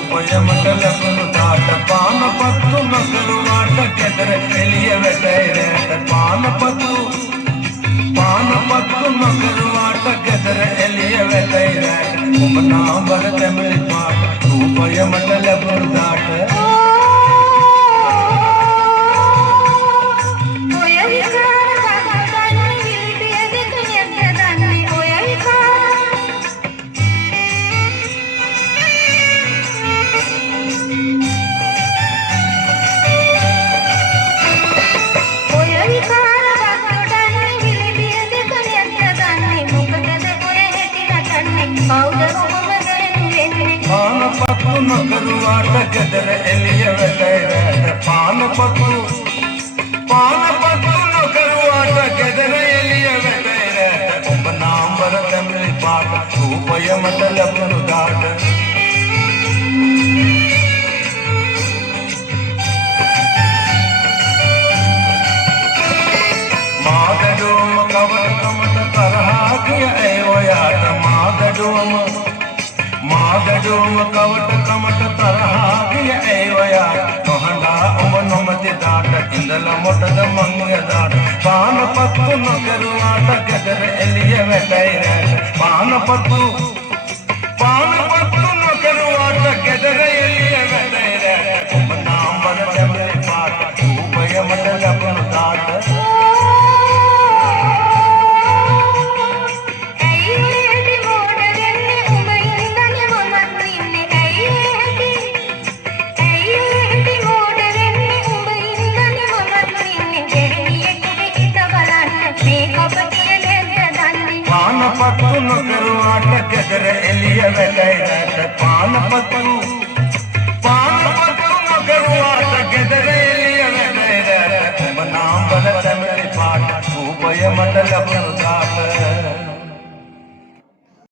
රූපයමට ලැබුණු දාට පානපත්තු නොකරුවාට ගෙදර එළිය වැටේ රැට පානපත්තු නොකරුවාට ගෙදර එළිය වැටේ රැට ඔබ නාඹර තැඹිලි පාට රූපයමට ලැබුණු දාට පානපත්තු නොකරුවාට ගෙදර එළිය වැටේ රැට පානපත්තු නොකරුවාට ගෙදර එළිය වැටේ රැට ඔබ නාඹර තැඹිලි පාට රූපයමට ලැබුණු දාට මාදඩුවම කවටකමට තරහා ගිය ඒ ඔයාට මාදඩුවම කවටකමට තරහා ගිය ඒ ඔයාට නොහඬා ඔබ නොමැති දාට ඉඳලා මොටද මං යදාට පානපත්තු නොකරුවාට ගෙදර එළිය වැටේ රැට පානපත්තු නොකරුවාට ගෙදර එළිය වැටේ රැට ඔබ නාඹර තැඹිලි පාට රූපයමට ලැබුණු දාට පානපත්තු නොකරුවාට ගෙදර එළිය වැටේ රැට පානපත්තු